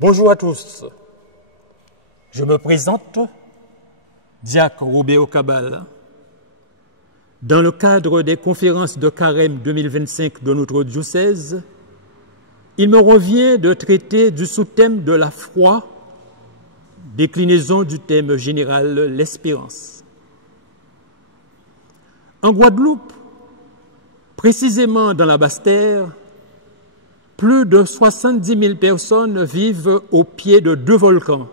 Bonjour à tous. Je me présente, Diacre Robert Cabal. Dans le cadre des conférences de Carême 2025 de notre diocèse, il me revient de traiter du sous-thème de la foi, déclinaison du thème général, l'espérance. En Guadeloupe, précisément dans la Basse-Terre, plus de 70 000 personnes vivent au pied de deux volcans.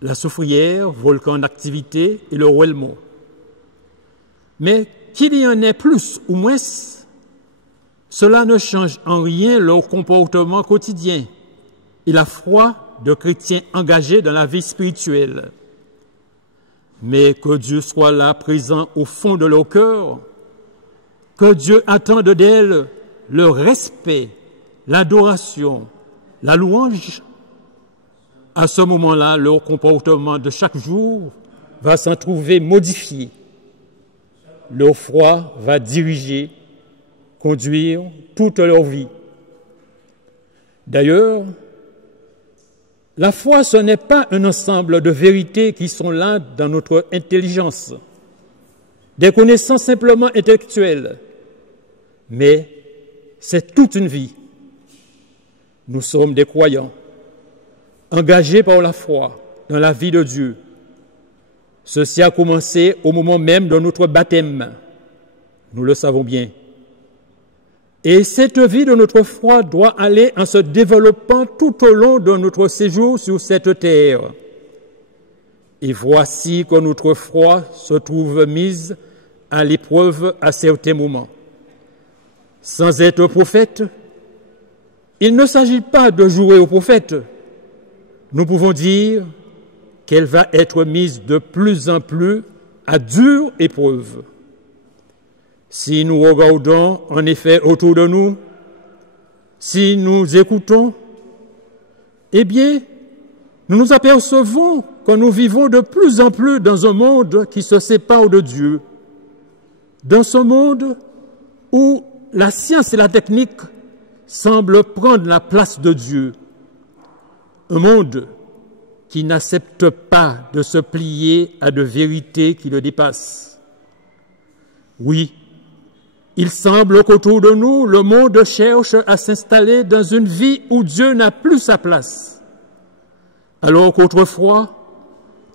La Soufrière, volcan en activité, et le Rouellemont. Mais qu'il y en ait plus ou moins, cela ne change en rien leur comportement quotidien et la foi de chrétiens engagés dans la vie spirituelle. Mais que Dieu soit là, présent au fond de leur cœur, que Dieu attende d'elles le respect, l'adoration, la louange. À ce moment-là, leur comportement de chaque jour va s'en trouver modifié. Leur foi va diriger, conduire toute leur vie. D'ailleurs, la foi, ce n'est pas un ensemble de vérités qui sont là dans notre intelligence, des connaissances simplement intellectuelles, mais c'est toute une vie. Nous sommes des croyants, engagés par la foi dans la vie de Dieu. Ceci a commencé au moment même de notre baptême. Nous le savons bien. Et cette vie de notre foi doit aller en se développant tout au long de notre séjour sur cette terre. Et voici que notre foi se trouve mise à l'épreuve à certains moments. Sans être prophète, il ne s'agit pas de jouer au prophète. Nous pouvons dire qu'elle va être mise de plus en plus à dure épreuve. Si nous regardons en effet autour de nous, si nous écoutons, eh bien, nous nous apercevons que nous vivons de plus en plus dans un monde qui se sépare de Dieu, dans ce monde où la science et la technique semblent prendre la place de Dieu, un monde qui n'accepte pas de se plier à de vérités qui le dépassent. Oui, il semble qu'autour de nous, le monde cherche à s'installer dans une vie où Dieu n'a plus sa place. Alors qu'autrefois,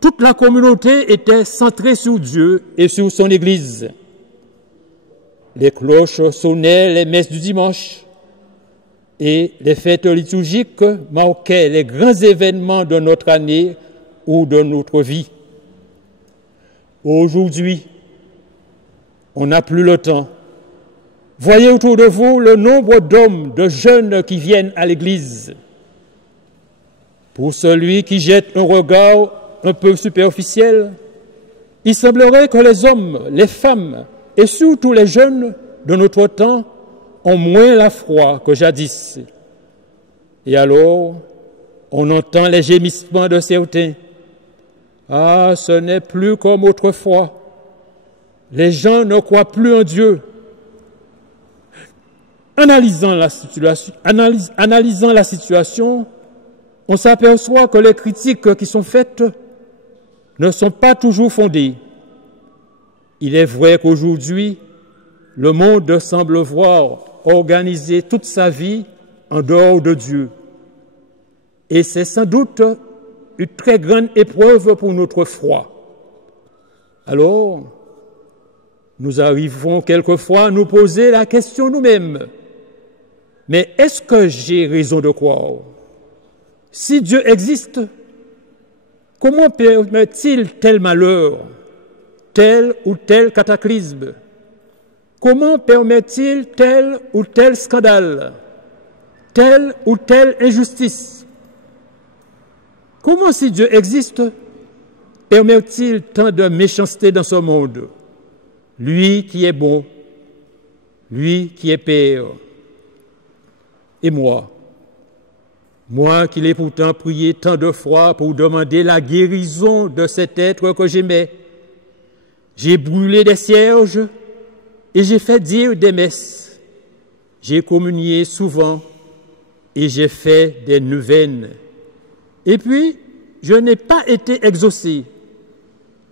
toute la communauté était centrée sur Dieu et sur son Église. Les cloches sonnaient les messes du dimanche et les fêtes liturgiques marquaient les grands événements de notre année ou de notre vie. Aujourd'hui, on n'a plus le temps. Voyez autour de vous le nombre d'hommes, de jeunes qui viennent à l'église. Pour celui qui jette un regard un peu superficiel, il semblerait que les hommes, les femmes et surtout les jeunes de notre temps ont moins la foi que jadis. Et alors, on entend les gémissements de certains. Ah, ce n'est plus comme autrefois. Les gens ne croient plus en Dieu. Analysant la situation, on s'aperçoit que les critiques qui sont faites ne sont pas toujours fondées. Il est vrai qu'aujourd'hui, le monde semble voir organiser toute sa vie en dehors de Dieu. Et c'est sans doute une très grande épreuve pour notre foi. Alors, nous arrivons quelquefois à nous poser la question nous-mêmes. Mais est-ce que j'ai raison de croire? Si Dieu existe, comment permet-il tel malheur, tel ou tel cataclysme? Comment permet-il tel ou tel scandale, telle ou telle injustice? Comment, si Dieu existe, permet-il tant de méchanceté dans ce monde? Lui qui est bon, lui qui est Père. Et moi qui l'ai pourtant prié tant de fois pour demander la guérison de cet être que j'aimais, j'ai brûlé des cierges et j'ai fait dire des messes. J'ai communié souvent et j'ai fait des neuvaines. Et puis, je n'ai pas été exaucé.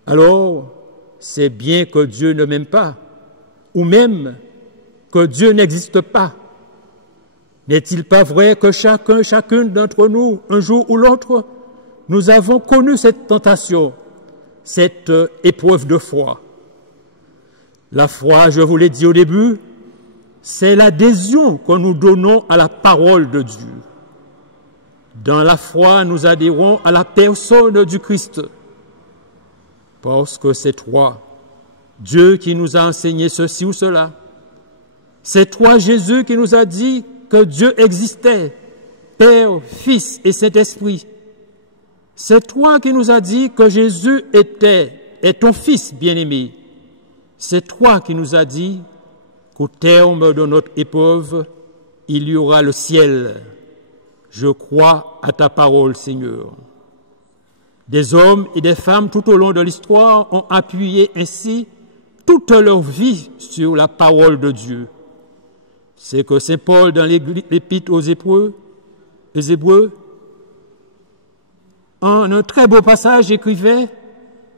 Alors, c'est bien que Dieu ne m'aime pas, ou même que Dieu n'existe pas. N'est-il pas vrai que chacune d'entre nous, un jour ou l'autre, nous avons connu cette tentation, cette épreuve de foi? La foi, je vous l'ai dit au début, c'est l'adhésion que nous donnons à la parole de Dieu. Dans la foi, nous adhérons à la personne du Christ, parce que c'est toi, Dieu, qui nous a enseigné ceci ou cela. C'est toi, Jésus, qui nous a dit que Dieu existait, Père, Fils et Saint-Esprit. C'est toi qui nous a dit que Jésus est ton Fils bien-aimé. C'est toi qui nous a dit qu'au terme de notre épreuve, il y aura le ciel. Je crois à ta parole, Seigneur. Des hommes et des femmes tout au long de l'histoire ont appuyé ainsi toute leur vie sur la parole de Dieu. C'est que Saint Paul, dans l'Épître aux Hébreux, en un très beau passage, écrivait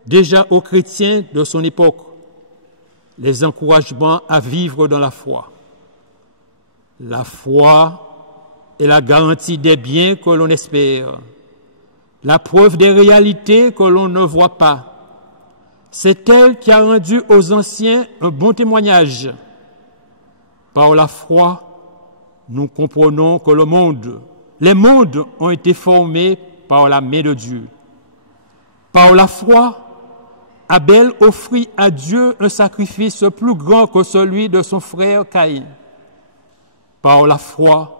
déjà aux chrétiens de son époque les encouragements à vivre dans la foi. La foi est la garantie des biens que l'on espère, la preuve des réalités que l'on ne voit pas. C'est elle qui a rendu aux anciens un bon témoignage. Par la foi, nous comprenons que les mondes ont été formés par la main de Dieu. Par la foi, Abel offrit à Dieu un sacrifice plus grand que celui de son frère Caïn. Par la foi,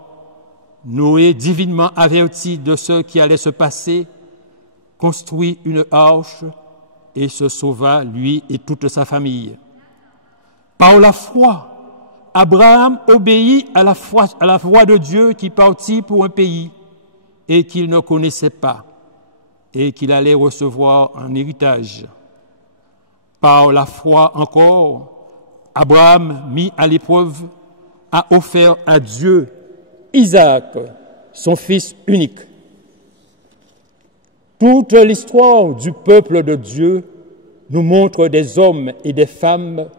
Noé, divinement averti de ce qui allait se passer, construit une arche et se sauva, lui et toute sa famille. Par la foi, Abraham obéit à la voix de Dieu qui partit pour un pays et qu'il ne connaissait pas et qu'il allait recevoir en héritage. Par la foi encore, Abraham, mis à l'épreuve, a offert à Dieu Isaac, son fils unique. Toute l'histoire du peuple de Dieu nous montre des hommes et des femmes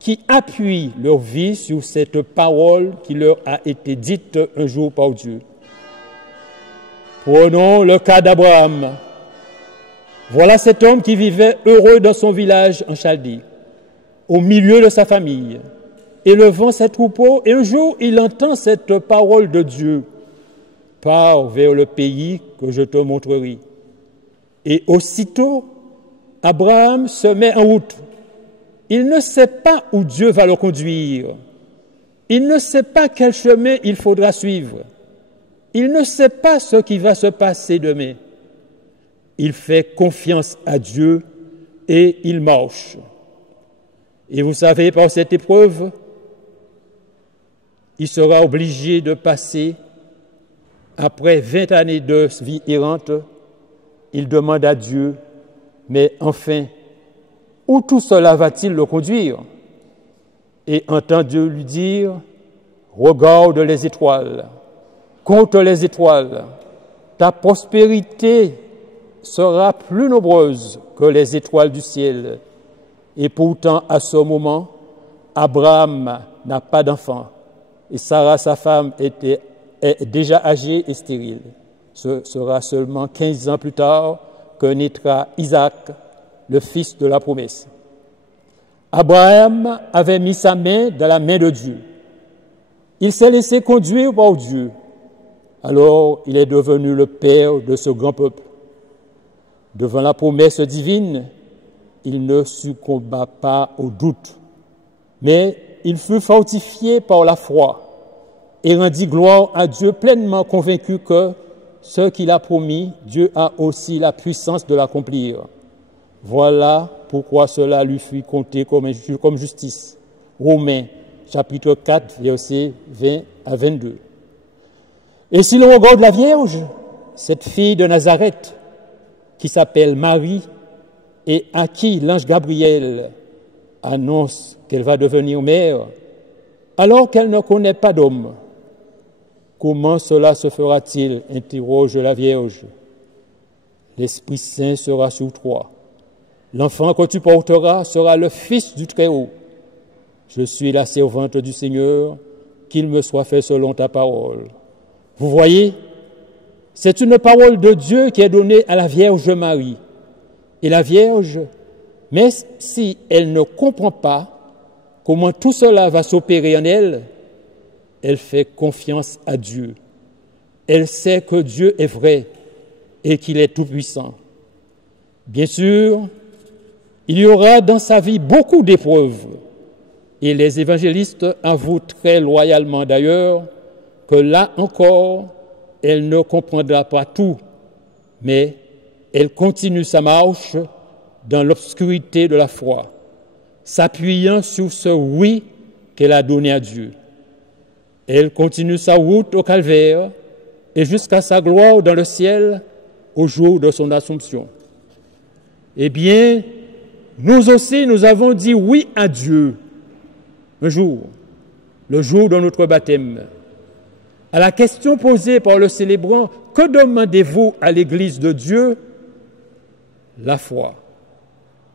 qui appuient leur vie sur cette parole qui leur a été dite un jour par Dieu. Prenons le cas d'Abraham. Voilà cet homme qui vivait heureux dans son village en Chaldée, au milieu de sa famille, élevant ses troupeaux, et un jour il entend cette parole de Dieu: pars vers le pays que je te montrerai. Et aussitôt, Abraham se met en route. Il ne sait pas où Dieu va le conduire. Il ne sait pas quel chemin il faudra suivre. Il ne sait pas ce qui va se passer demain. Il fait confiance à Dieu et il marche. Et vous savez, par cette épreuve, il sera obligé de passer, après 20 années de vie errante, il demande à Dieu, mais enfin, où tout cela va-t-il le conduire? Et entend Dieu lui dire: regarde les étoiles, compte les étoiles, ta prospérité sera plus nombreuse que les étoiles du ciel. Et pourtant, à ce moment, Abraham n'a pas d'enfant, et Sarah, sa femme, est déjà âgée et stérile. Ce sera seulement 15 ans plus tard que naîtra Isaac, le fils de la promesse. Abraham avait mis sa main dans la main de Dieu. Il s'est laissé conduire par Dieu. Alors, il est devenu le père de ce grand peuple. Devant la promesse divine, il ne succomba pas au doute, mais il fut fortifié par la foi et rendit gloire à Dieu, pleinement convaincu que ce qu'il a promis, Dieu a aussi la puissance de l'accomplir. Voilà pourquoi cela lui fut compté comme justice. Romains, chapitre 4, versets 20 à 22. Et si l'on regarde la Vierge, cette fille de Nazareth, qui s'appelle Marie, et à qui l'ange Gabriel annonce qu'elle va devenir mère, alors qu'elle ne connaît pas d'homme, Comment cela se fera-t-il? Interroge la Vierge. L'Esprit Saint sera sur toi. L'enfant que tu porteras sera le Fils du Très-Haut. Je suis la servante du Seigneur, qu'il me soit fait selon ta parole. Vous voyez, c'est une parole de Dieu qui est donnée à la Vierge Marie. Et la Vierge, même si elle ne comprend pas comment tout cela va s'opérer en elle, elle fait confiance à Dieu. Elle sait que Dieu est vrai et qu'il est tout-puissant. Bien sûr, il y aura dans sa vie beaucoup d'épreuves. Et les évangélistes avouent très loyalement d'ailleurs que là encore, elle ne comprendra pas tout, mais elle continue sa marche dans l'obscurité de la foi, s'appuyant sur ce oui qu'elle a donné à Dieu. Elle continue sa route au calvaire et jusqu'à sa gloire dans le ciel au jour de son Assomption. Eh bien, nous aussi, nous avons dit oui à Dieu un jour, le jour de notre baptême. À la question posée par le célébrant, que demandez-vous à l'Église de Dieu? La foi.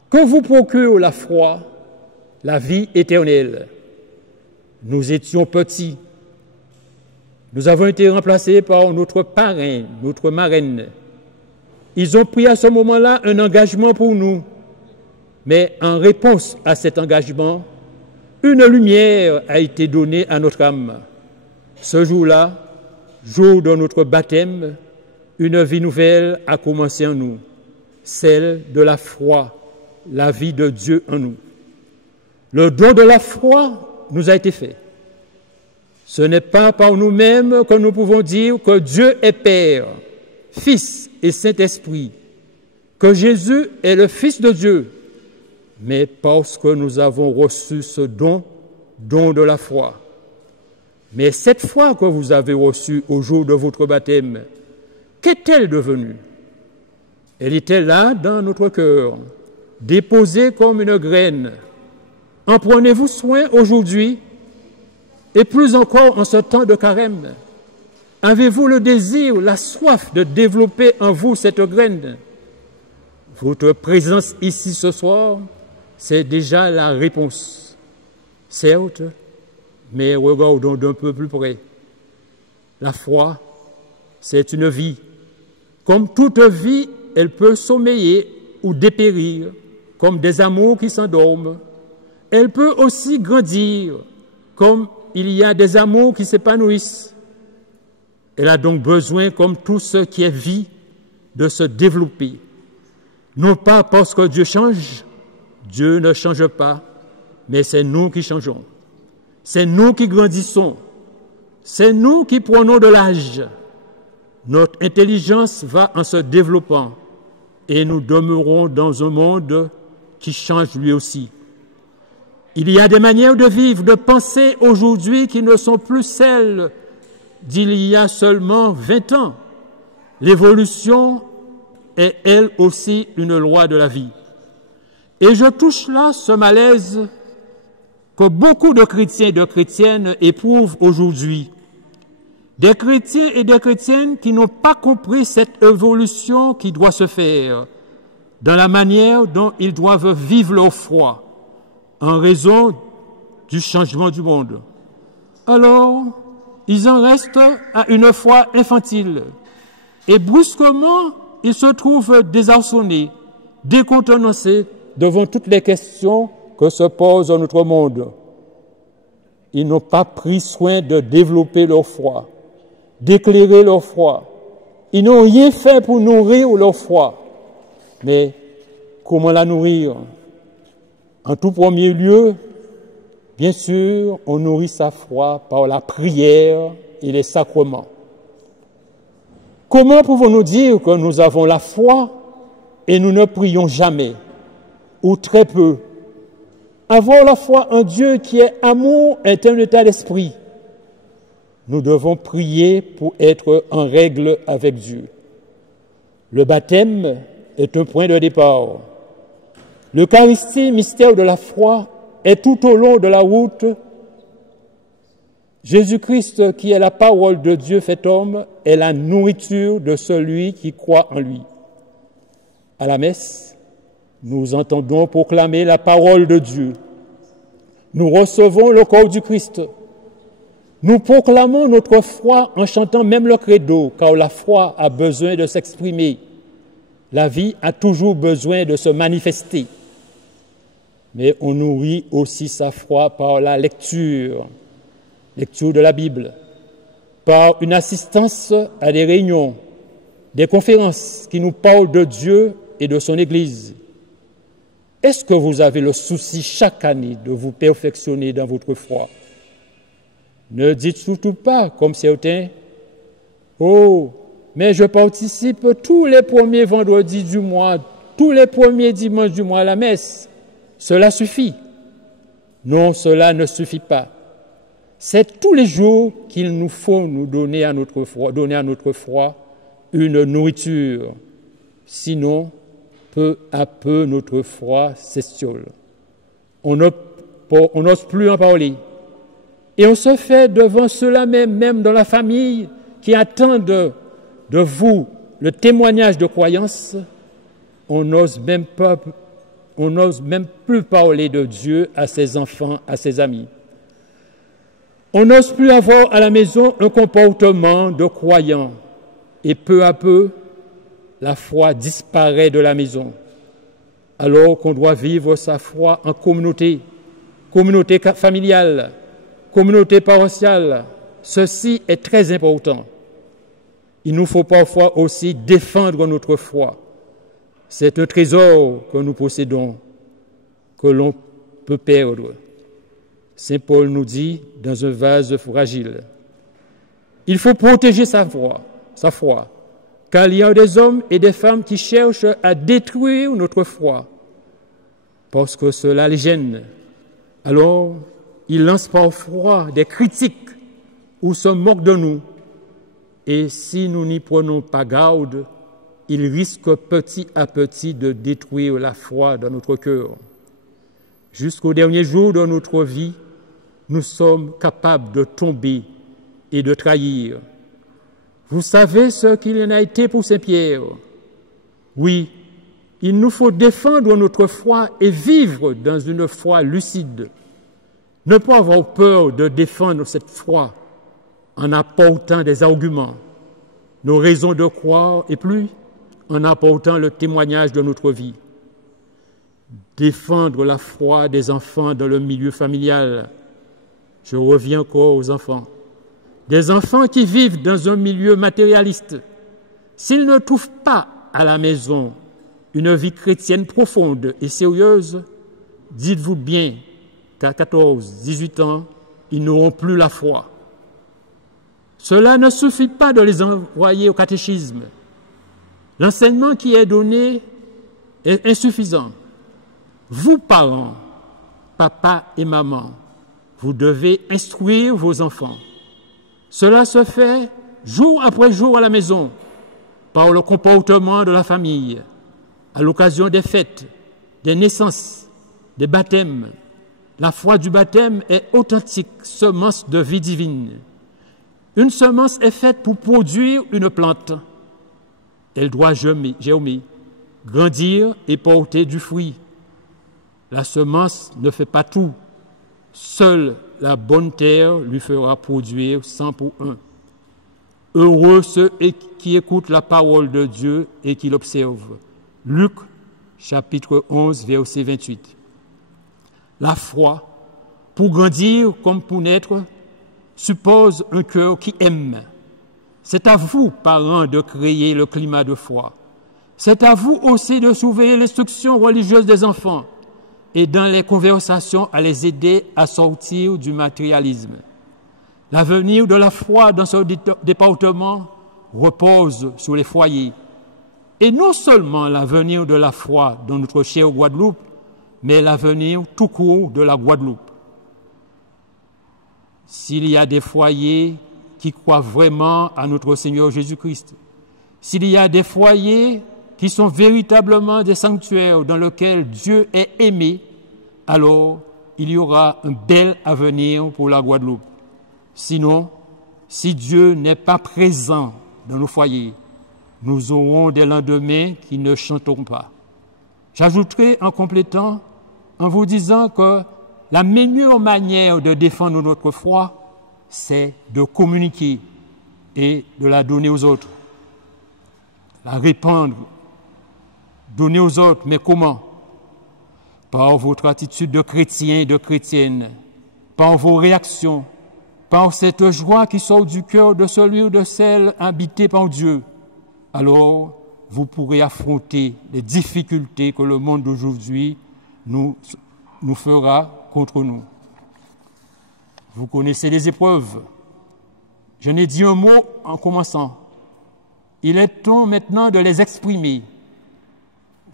Que vous procure la foi? La vie éternelle. Nous étions petits. Nous avons été remplacés par notre parrain, notre marraine. Ils ont pris à ce moment-là un engagement pour nous. Mais en réponse à cet engagement, une lumière a été donnée à notre âme. Ce jour-là, jour de notre baptême, une vie nouvelle a commencé en nous, celle de la foi, la vie de Dieu en nous. Le don de la foi nous a été fait. Ce n'est pas par nous-mêmes que nous pouvons dire que Dieu est Père, Fils et Saint-Esprit, que Jésus est le Fils de Dieu, mais parce que nous avons reçu ce don de la foi. Mais cette foi que vous avez reçue au jour de votre baptême, qu'est-elle devenue? Elle était là dans notre cœur, déposée comme une graine. En prenez-vous soin aujourd'hui, et plus encore en ce temps de carême? Avez-vous le désir, la soif de développer en vous cette graine? Votre présence ici ce soir, c'est déjà la réponse. Certes, mais regardons d'un peu plus près. La foi, c'est une vie. Comme toute vie, elle peut sommeiller ou dépérir, comme des amours qui s'endorment. Elle peut aussi grandir, comme il y a des amours qui s'épanouissent. Elle a donc besoin, comme tout ce qui est vie, de se développer. Non pas parce que Dieu change, Dieu ne change pas, mais c'est nous qui changeons. C'est nous qui grandissons. C'est nous qui prenons de l'âge. Notre intelligence va en se développant et nous demeurons dans un monde qui change lui aussi. Il y a des manières de vivre, de penser aujourd'hui qui ne sont plus celles d'il y a seulement 20 ans. L'évolution est elle aussi une loi de la vie. Et je touche là ce malaise que beaucoup de chrétiens et de chrétiennes éprouvent aujourd'hui. Des chrétiens et des chrétiennes qui n'ont pas compris cette évolution qui doit se faire dans la manière dont ils doivent vivre leur foi en raison du changement du monde. Alors, ils en restent à une foi infantile et brusquement, ils se trouvent désarçonnés, décontenancés devant toutes les questions que se pose notre monde. Ils n'ont pas pris soin de développer leur foi, d'éclairer leur foi. Ils n'ont rien fait pour nourrir leur foi. Mais comment la nourrir? En tout premier lieu, bien sûr, on nourrit sa foi par la prière et les sacrements. Comment pouvons-nous dire que nous avons la foi et nous ne prions jamais, ou très peu? Avoir la foi en Dieu qui est amour est un état d'esprit. Nous devons prier pour être en règle avec Dieu. Le baptême est un point de départ. L'Eucharistie, mystère de la foi, est tout au long de la route Jésus-Christ, qui est la parole de Dieu fait homme, est la nourriture de celui qui croit en lui. À la messe, nous entendons proclamer la parole de Dieu. Nous recevons le corps du Christ. Nous proclamons notre foi en chantant même le credo, car la foi a besoin de s'exprimer. La vie a toujours besoin de se manifester. Mais on nourrit aussi sa foi par la lecture de la Bible, par une assistance à des réunions, des conférences qui nous parlent de Dieu et de son Église. Est-ce que vous avez le souci chaque année de vous perfectionner dans votre foi? Ne dites surtout pas, comme certains, « Oh, mais je participe tous les premiers vendredis du mois, tous les premiers dimanches du mois à la messe. Cela suffit. » Non, cela ne suffit pas. C'est tous les jours qu'il nous faut nous donner à notre foi une nourriture. Sinon, peu à peu, notre foi s'estiole. On n'ose plus en parler. Et on se fait devant ceux-là même dans la famille, qui attendent de vous le témoignage de croyance. On n'ose même plus parler de Dieu à ses enfants, à ses amis. On n'ose plus avoir à la maison un comportement de croyant. Et peu à peu, la foi disparaît de la maison. Alors qu'on doit vivre sa foi en communauté familiale, communauté paroissiale. Ceci est très important. Il nous faut parfois aussi défendre notre foi. C'est un trésor que nous possédons, que l'on peut perdre. Saint Paul nous dit dans un vase fragile, il faut protéger sa foi, car il y a des hommes et des femmes qui cherchent à détruire notre foi, parce que cela les gêne. Alors, ils lancent parfois des critiques ou se moquent de nous, et si nous n'y prenons pas garde, ils risquent petit à petit de détruire la foi dans notre cœur. Jusqu'au dernier jour de notre vie, nous sommes capables de tomber et de trahir. Vous savez ce qu'il en a été pour Saint-Pierre. Oui, il nous faut défendre notre foi et vivre dans une foi lucide. Ne pas avoir peur de défendre cette foi en apportant des arguments, nos raisons de croire et plus en apportant le témoignage de notre vie. Défendre la foi des enfants dans le milieu familial. Je reviens encore aux enfants. Des enfants qui vivent dans un milieu matérialiste. S'ils ne trouvent pas à la maison une vie chrétienne profonde et sérieuse, dites-vous bien qu'à 14, 18 ans, ils n'auront plus la foi. Cela ne suffit pas de les envoyer au catéchisme. L'enseignement qui est donné est insuffisant. Vous, parents, papa et maman, vous devez instruire vos enfants. Cela se fait jour après jour à la maison, par le comportement de la famille, à l'occasion des fêtes, des naissances, des baptêmes. La foi du baptême est authentique, semence de vie divine. Une semence est faite pour produire une plante. Elle doit germer, grandir et porter du fruit. La semence ne fait pas tout. Seule la bonne terre lui fera produire 100 pour 1. Heureux ceux qui écoutent la parole de Dieu et qui l'observent. Luc, chapitre 11, verset 28. La foi, pour grandir comme pour naître, suppose un cœur qui aime. C'est à vous, parents, de créer le climat de foi. C'est à vous aussi de surveiller l'instruction religieuse des enfants et dans les conversations à les aider à sortir du matérialisme. L'avenir de la foi dans ce département repose sur les foyers. Et non seulement l'avenir de la foi dans notre chère Guadeloupe, mais l'avenir tout court de la Guadeloupe. S'il y a des foyers qui croient vraiment à notre Seigneur Jésus-Christ, s'il y a des foyers qui sont véritablement des sanctuaires dans lesquels Dieu est aimé, alors il y aura un bel avenir pour la Guadeloupe. Sinon, si Dieu n'est pas présent dans nos foyers, nous aurons des lendemains qui ne chanteront pas. J'ajouterai en complétant, en vous disant que la meilleure manière de défendre notre foi, c'est de communiquer et de la donner aux autres. La répandre, donner aux autres, mais comment? Par votre attitude de chrétien et de chrétienne, par vos réactions, par cette joie qui sort du cœur de celui ou de celle habité par Dieu. Alors, vous pourrez affronter les difficultés que le monde d'aujourd'hui nous fera contre nous. Vous connaissez les épreuves. Je n'ai dit un mot en commençant. Il est temps maintenant de les exprimer.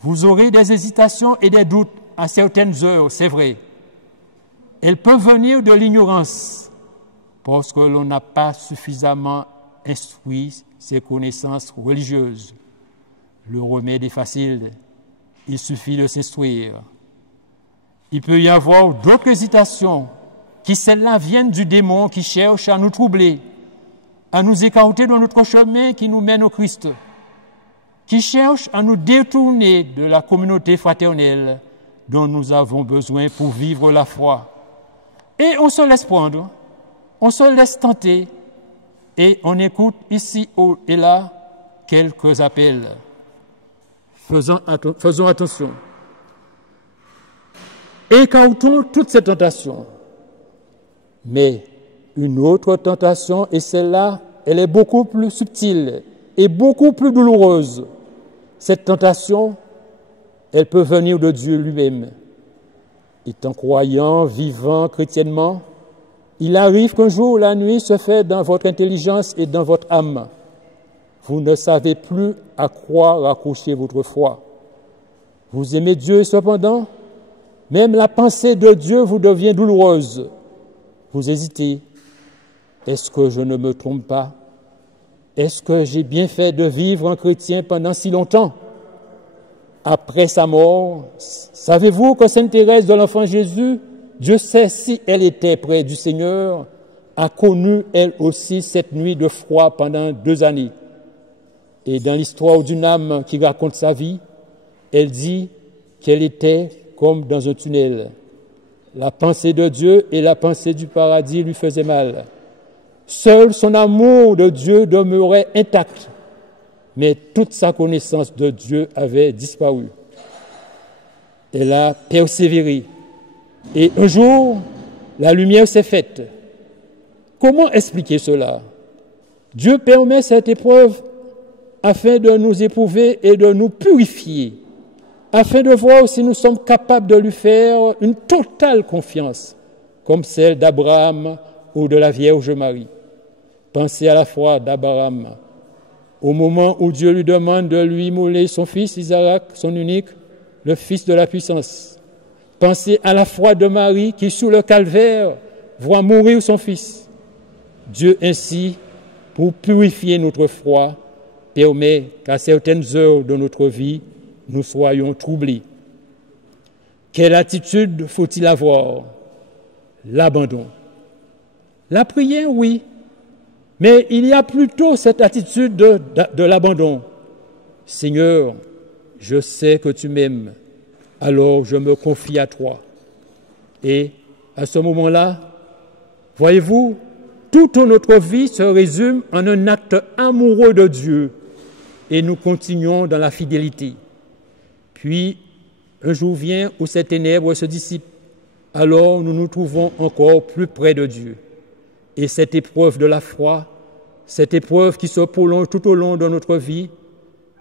Vous aurez des hésitations et des doutes à certaines heures, c'est vrai. Elles peuvent venir de l'ignorance, parce que l'on n'a pas suffisamment instruit ses connaissances religieuses. Le remède est facile, il suffit de s'instruire. Il peut y avoir d'autres hésitations, qui celles-là viennent du démon qui cherche à nous troubler, à nous écarter de notre chemin qui nous mène au Christ, qui cherche à nous détourner de la communauté fraternelle dont nous avons besoin pour vivre la foi. Et on se laisse prendre, on se laisse tenter, et on écoute ici et là quelques appels. Faisons attention. Écartons toutes ces tentations. Mais une autre tentation, et celle-là, elle est beaucoup plus subtile et beaucoup plus douloureuse. Cette tentation, elle peut venir de Dieu lui-même. Étant croyant, vivant chrétiennement, il arrive qu'un jour la nuit se fait dans votre intelligence et dans votre âme. Vous ne savez plus à quoi raccrocher votre foi. Vous aimez Dieu et cependant, même la pensée de Dieu vous devient douloureuse. Vous hésitez. Est-ce que je ne me trompe pas? Est-ce que j'ai bien fait de vivre un chrétien pendant si longtemps? Après sa mort, savez-vous que Sainte Thérèse de l'Enfant Jésus, Dieu sait si elle était près du Seigneur, a connu elle aussi cette nuit de froid pendant 2 années. Et dans l'histoire d'une âme qui raconte sa vie, elle dit qu'elle était comme dans un tunnel. La pensée de Dieu et la pensée du paradis lui faisaient mal. Seul son amour de Dieu demeurait intact, mais toute sa connaissance de Dieu avait disparu. Elle a persévéré. Et un jour, la lumière s'est faite. Comment expliquer cela? Dieu permet cette épreuve afin de nous éprouver et de nous purifier, afin de voir si nous sommes capables de lui faire une totale confiance, comme celle d'Abraham ou de la Vierge Marie. Pensez à la foi d'Abraham, au moment où Dieu lui demande de lui immoler son fils Isaac, son unique, le fils de la puissance. Pensez à la foi de Marie qui, sous le calvaire, voit mourir son fils. Dieu ainsi, pour purifier notre foi, permet qu'à certaines heures de notre vie, nous soyons troublés. Quelle attitude faut-il avoir? L'abandon. La prière, oui, mais il y a plutôt cette attitude de l'abandon. Seigneur, je sais que tu m'aimes, alors je me confie à toi. Et à ce moment-là, voyez-vous, toute notre vie se résume en un acte amoureux de Dieu et nous continuons dans la fidélité. Puis, un jour vient où ces ténèbres se dissipent, alors nous nous trouvons encore plus près de Dieu. Et cette épreuve de la foi, cette épreuve qui se prolonge tout au long de notre vie,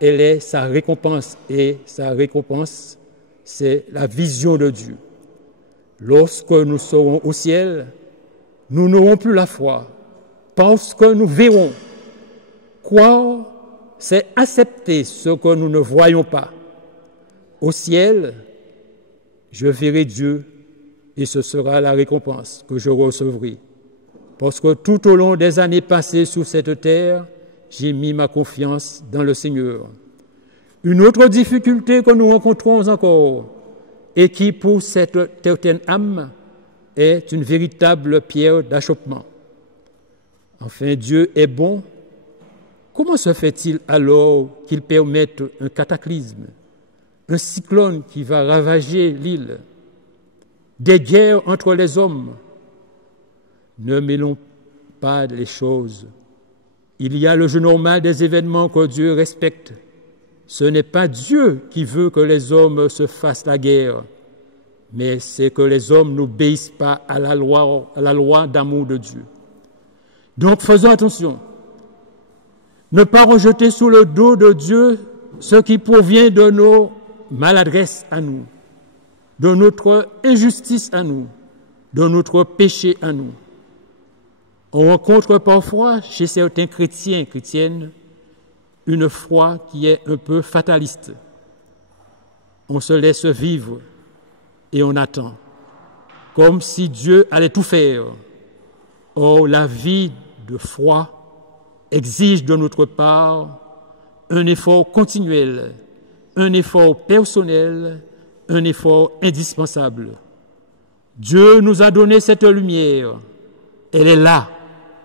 elle est sa récompense. Et sa récompense, c'est la vision de Dieu. Lorsque nous serons au ciel, nous n'aurons plus la foi, parce que nous verrons. Croire, c'est accepter ce que nous ne voyons pas. Au ciel, je verrai Dieu et ce sera la récompense que je recevrai. Parce que tout au long des années passées sur cette terre, j'ai mis ma confiance dans le Seigneur. Une autre difficulté que nous rencontrons encore et qui, pour cette certaine âme, est une véritable pierre d'achoppement. Enfin, Dieu est bon. Comment se fait-il alors qu'il permette un cataclysme, un cyclone qui va ravager l'île, des guerres entre les hommes? Ne mêlons pas les choses. Il y a le jeu normal des événements que Dieu respecte. Ce n'est pas Dieu qui veut que les hommes se fassent la guerre, mais c'est que les hommes n'obéissent pas à la loi d'amour de Dieu. Donc faisons attention. Ne pas rejeter sous le dos de Dieu ce qui provient de nos maladresses à nous, de notre injustice à nous, de notre péché à nous. On rencontre parfois chez certains chrétiens et chrétiennes une foi qui est un peu fataliste. On se laisse vivre et on attend, comme si Dieu allait tout faire. Or, la vie de foi exige de notre part un effort continuel, un effort personnel, un effort indispensable. Dieu nous a donné cette lumière. Elle est là,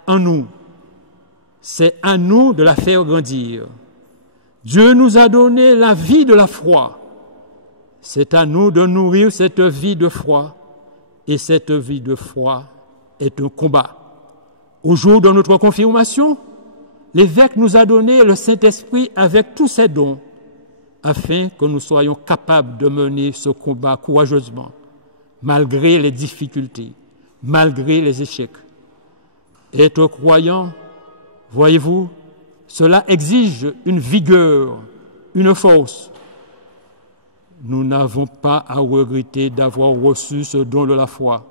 en nous. C'est à nous de la faire grandir. Dieu nous a donné la vie de la foi. C'est à nous de nourrir cette vie de foi. Et cette vie de foi est un combat. Au jour de notre confirmation, l'évêque nous a donné le Saint-Esprit avec tous ses dons, afin que nous soyons capables de mener ce combat courageusement, malgré les difficultés, malgré les échecs. Être croyant, voyez-vous, cela exige une vigueur, une force. Nous n'avons pas à regretter d'avoir reçu ce don de la foi.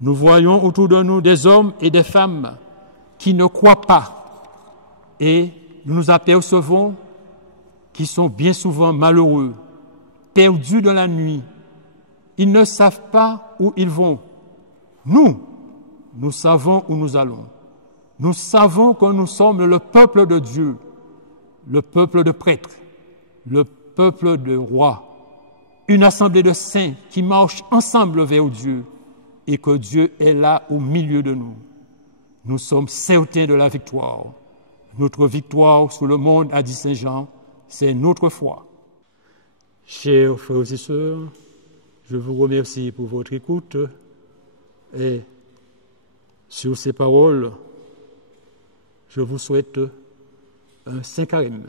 Nous voyons autour de nous des hommes et des femmes qui ne croient pas et nous nous apercevons qu'ils sont bien souvent malheureux, perdus dans la nuit. Ils ne savent pas où ils vont. Nous savons où nous allons. Nous savons que nous sommes le peuple de Dieu, le peuple de prêtres, le peuple de rois, une assemblée de saints qui marchent ensemble vers Dieu et que Dieu est là au milieu de nous. Nous sommes certains de la victoire. Notre victoire sur le monde, a dit Saint Jean, c'est notre foi. Chers frères et sœurs, je vous remercie pour votre écoute et sur ces paroles, je vous souhaite un Saint Carême.